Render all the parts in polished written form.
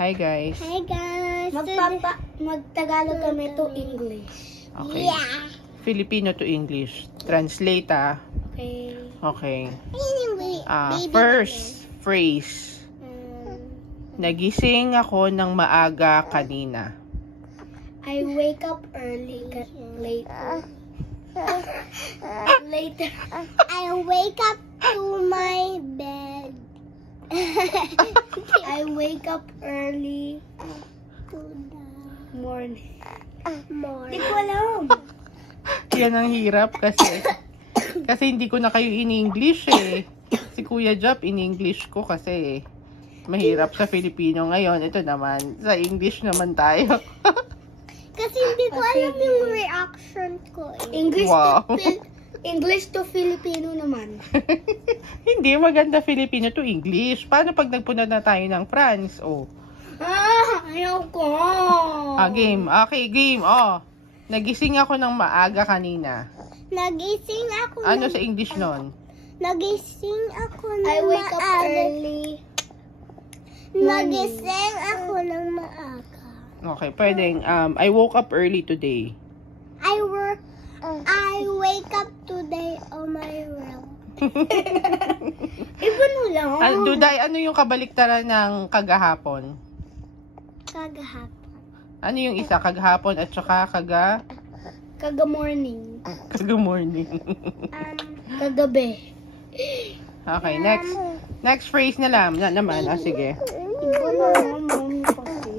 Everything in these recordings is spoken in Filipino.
Hi guys. Hi guys. Magtagalog kami to English. Okay. Yeah. Filipino to English. Translate Okay. Okay. Anyway, First phrase. Nagising ako ng maaga kanina. I wake up early later. I wake up to my bed. I wake up early to the morning. Di ko alam. Yan ang hirap kasi hindi ko na kayo in-English eh. Si Kuya Jap in-English ko kasi mahirap sa Filipino ngayon. Ito naman, sa English naman tayo. Kasi hindi ko alam yung reaction ko eh. English to Filipino naman. Hindi maganda Filipino to English. Paano pag nagpunta na tayo ng France? Oh. Ayoko. Game. Okay, game. Nagising ako ng maaga kanina. Nagising ako Ano sa English nun? Nagising ako ng maaga. I wake up early. Nagising ako ng maaga. Okay, pwedeng I woke up early today. I wake up today on my room. Iba mo lang. Duday, ano yung kabaliktaran ng kagahapon? Kagahapon. Ano yung isa? Kagahapon at saka Kaga-morning. Kaga-morning. Kagabi. Okay, next phrase na lang. Naman, sige. Iba na naman kasi.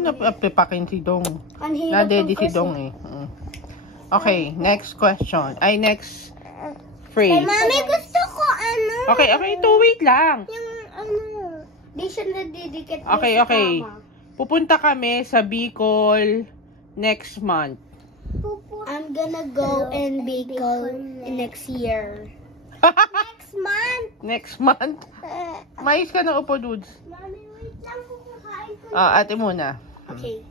Napipakin si Dong. Ang hirap Na-daddy si kasi. Dong eh. Okay, next question. Next phrase. Mami, gusto ko Okay, wait lang. Yung di siya nadidikit. Okay. Pupunta kami sa Bicol next month. I'm gonna go in Bicol next year. Next month? Mais ka na upo, dudes. Mami, wait lang po kakain ko. Ate muna. Okay.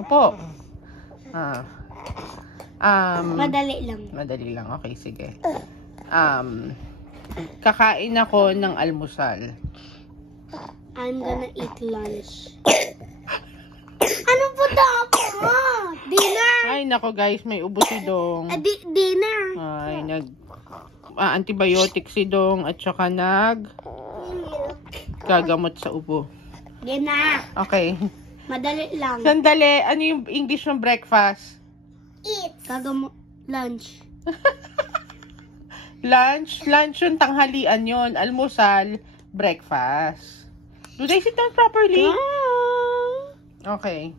Upo. Madali lang. Okay, sige. Kakain ako ng almusal. I'm gonna eat lunch. Ano po ako? Dinner. Ay, nako guys, may ubo si Dong. Dinner. Ay, antibiotic si Dong at saka gagamot sa ubo. Dinner. Okay. Madali lang. Sandali, ano yung English ng breakfast? Eat. Lunch. Lunch yung tanghalian yon, almusal, breakfast. Do they sit down properly? Okay.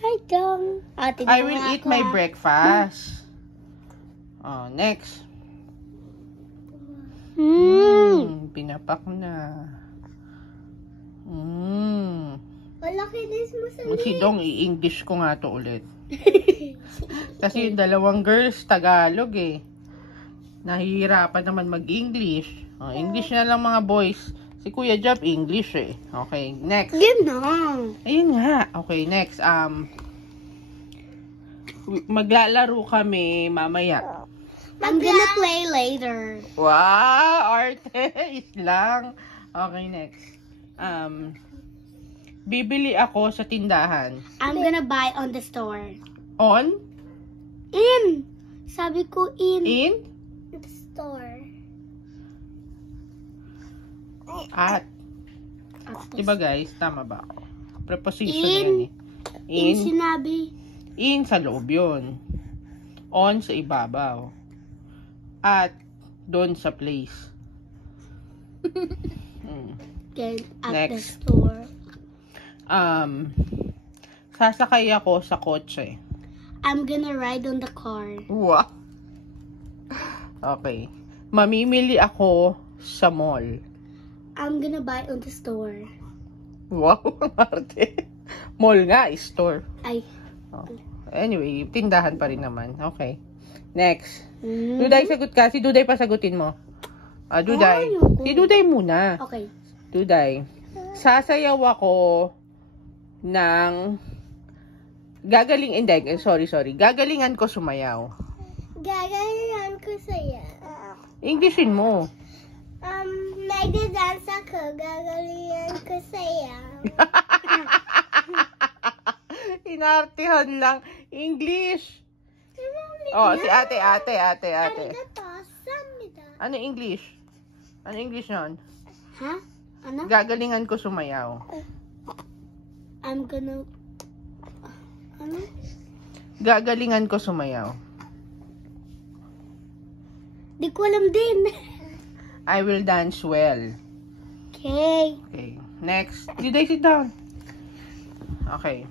Hi, Dong. I will eat my breakfast. Next. Pinapak na. Malaki din mo sa Si Dong, i-English ko nga to ulit. Kasi yung dalawang girls, Tagalog eh. Nahihirapan naman mag-English. English na lang mga boys. Si Kuya Jap, English eh. Okay, next. Yun na. Ayun nga. Okay, next. Maglalaro kami mamaya. I'm gonna play later. Wow! Artes lang. Okay, next. Bibili ako sa tindahan. I'm gonna buy on the store. On? In. Sabi ko in. In? The store. At. Diba guys? Tama ba ako? Preposition In. yan eh. In sinabi. In sa loob yun. On sa ibabaw. At doon sa place. Then at the Next. store. Sasakay ako sa kotse. I'm gonna ride on the car. Wow. Okay. Mamimili ako sa mall. I'm gonna buy on the store. Wow, arte. Mall nga, store. Ay. Anyway, tindahan pa rin naman. Okay. Next. Duday, sagot ka. Si Duday pa sagutin mo. Duday. Si Duday muna. Okay. Duday. Sasayaw ako ng Gagalingan ko sumayaw. Gagalingan ko saya. Englishin mo. Magda-dance ako. Gagalingan ko saya. Inartihan lang. English. Oh, si ate. Ano English? Ano English nun? Ha? Ano? Gagalingan ko sumayaw. I'm gonna... Ano? Gagalingan ko sumayaw. Di ko alam din. I will dance well. Okay. Okay. Next. Did I sit down? Okay.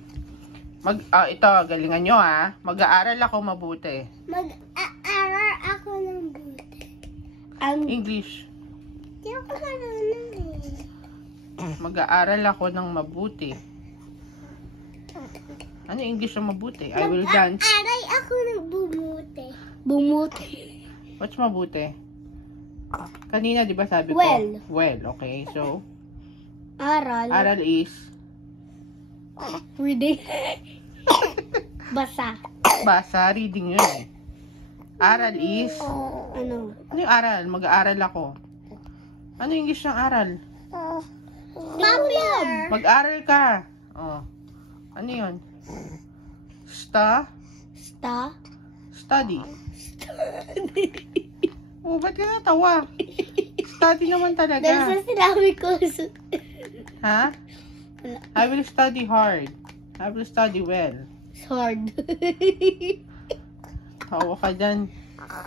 Ito, galingan nyo ha. Mag-aaral ako mabuti. Mag-aaral ako ng buti. English. Di ako marunong eh. Mag-aaral ako ng mabuti. Ano English ng mabuti? I will dance. Mag-aaral ako ng bumuti. Bumuti. What's mabuti? Kanina, di ba sabi ko? Well. Well, okay. So, Aral. aral is Reading. Basa. basa, reading yun eh. Aral is, Ano? ano yung aral? Mag-aaral ako. Ano yung English ng aral? Popular. Mag-aral ka. Oh. Ano yun? Study. Oh, ba't ka natawa? Study naman Dahil talaga. sa sinabi ko. Ha? I will study hard. I will study well. Hard. Tawa ka dyan.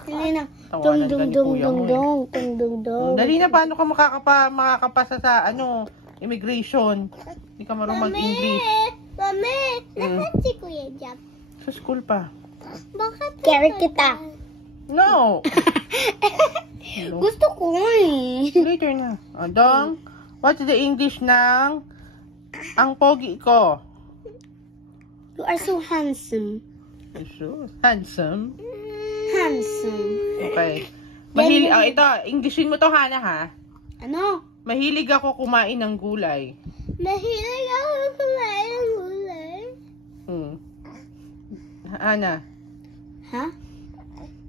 Dali na. Tawanan ka ni kuya mo eh. Dong. Dali na, paano ka makakapasa sa immigration? Hindi ka marunong mag-English. Mami, nasaan si Kuya Jap? Sa school pa. Bakit? Carry kita. No! Hello? Gusto ko eh. Later na. Dong, what's the English ng ang pogi ko? You are so handsome. Sure. Handsome. Handsome. Okay. Ito, Englishin mo to, Hana, ha? Ano? Mahilig ako kumain ng gulay. Mahilig ako kumain ng gulay. Hana, Ha?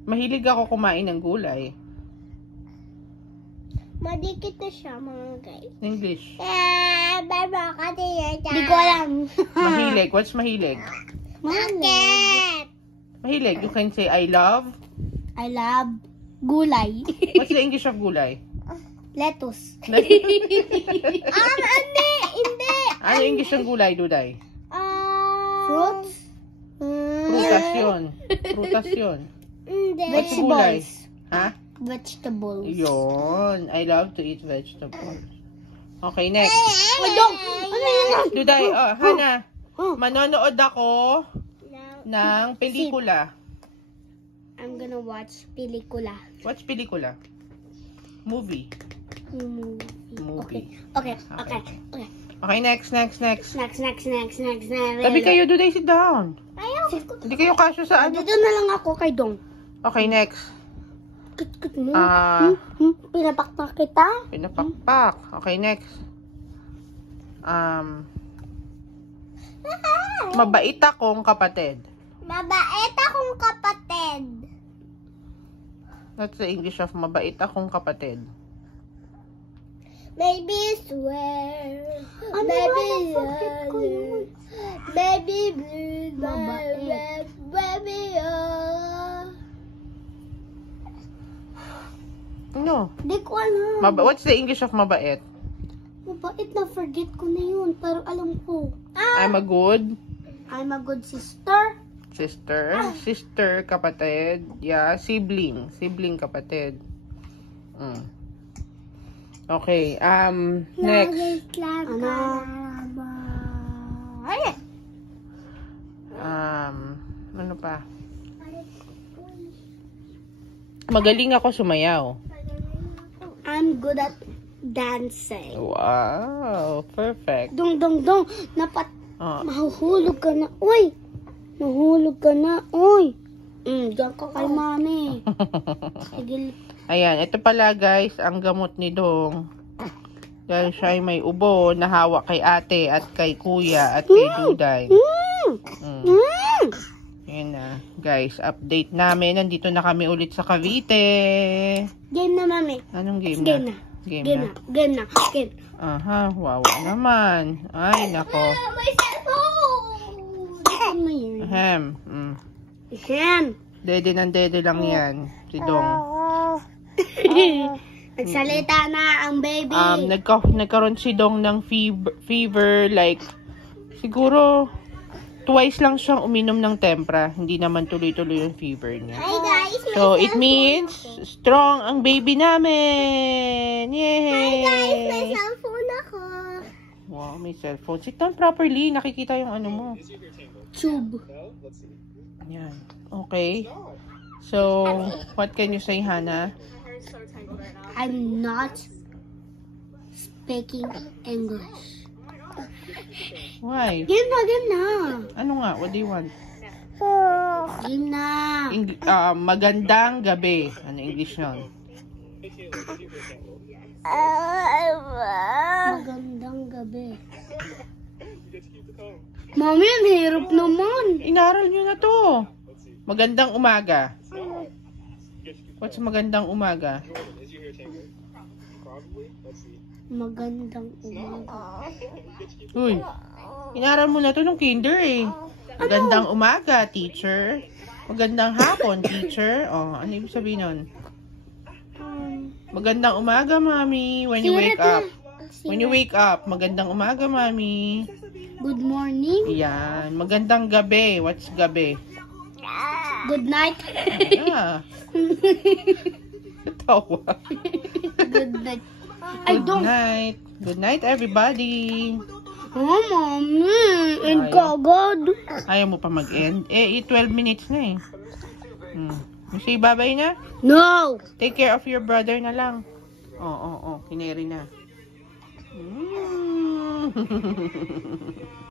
mahilig ako kumain ng gulay. Madikit na siya, mga guys. English. Hindi ko alam. Mahilig. What's mahilig? Bakit? Mahilig. You can say, I love. I love gulay. What's the English of gulay? Lettuce. Hindi. Hindi. Ano English ng gulay, Duday? Fruits? Prutas yun. Prutas yun. Hindi. What's gulay? Ha? Vegetables. Yun. I love to eat vegetables. Okay, next. Uy, Dong! Ano yan? Duday, Hana. Manonood ako ng pelikula. I'm gonna watch pelikula. What's pelikula? Movie. Movie. Okay. Okay, next. Next. Tabi kayo, Duday, sit down. Ayaw. Hindi kayo kasya sa ano. Dito na lang ako kay Dong. Okay, next. Kut mo. Pinapakpak kita. Pinapakpak. Okay, next. Mabait akong kapatid. Mabait akong kapatid. That's the English of mabait akong kapatid. Baby swear. Baby yun. Baby blue. Mabait. Baby No. Di ko alam. What's the English of mabait? Mabait na forget ko na yun. Pero alam ko. I'm a good sister. sister, kapatid. Yeah, sibling kapatid. Okay, next. Ano pa? Magaling ako sumayaw. I'm good at dancing. Wow, perfect. Dong. Mahuhulog ka na. Uy! Mahulog ka na. Uy! Diyan ka kay mami. Sige. Ayan, ito pala guys, ang gamot ni Dong. Dahil siya ay may ubo na hawak kay ate at kay kuya at kay Duday. Ayan na. Guys, update namin. Nandito na kami ulit sa Cavite. Game na, mami. Anong game na? Game na. Aha, wow naman. Ay, nako. May cellphone! mo yan. Ahem. Ahem. Dede ng dede lang yan. Si Dong. Nagsalita na ang baby. Nagkaroon si Dong ng fever like siguro twice lang siyang uminom ng tempra. Hindi naman tuloy-tuloy yung fever niya. Hi guys. So it means strong ang baby namin. Yay! Hi guys, may cellphone ako. Wow, may cellphone. Sit down properly. Nakikita yung ano mo. Tube. Yan. Okay. So, what can you say, Hannah? I'm not speaking English. Why? Game na. Ano nga? What do you want? Game na. Magandang gabi. Ano English nun? Magandang gabi. Mami, ang hirap naman. Inaral nyo na to. Magandang umaga. What's magandang umaga? Magandang umaga. Uy, inaral mo na to nung kinder eh. Magandang umaga, teacher. Magandang hapon, teacher. Oh, ano ibig sabihin nun? Magandang umaga, mami. When you wake up. When you wake up, magandang umaga, mami. Good morning. Yan. Magandang gabi. What's gabi? Good night. Ah. Tawa. Good night. Good night. Good night, everybody. Oh, Mommy. And kagad. Ayaw mo pa mag-end? 12 minutes na eh. You say bye-bye na? No. Take care of your brother na lang. Oo. Kineri na.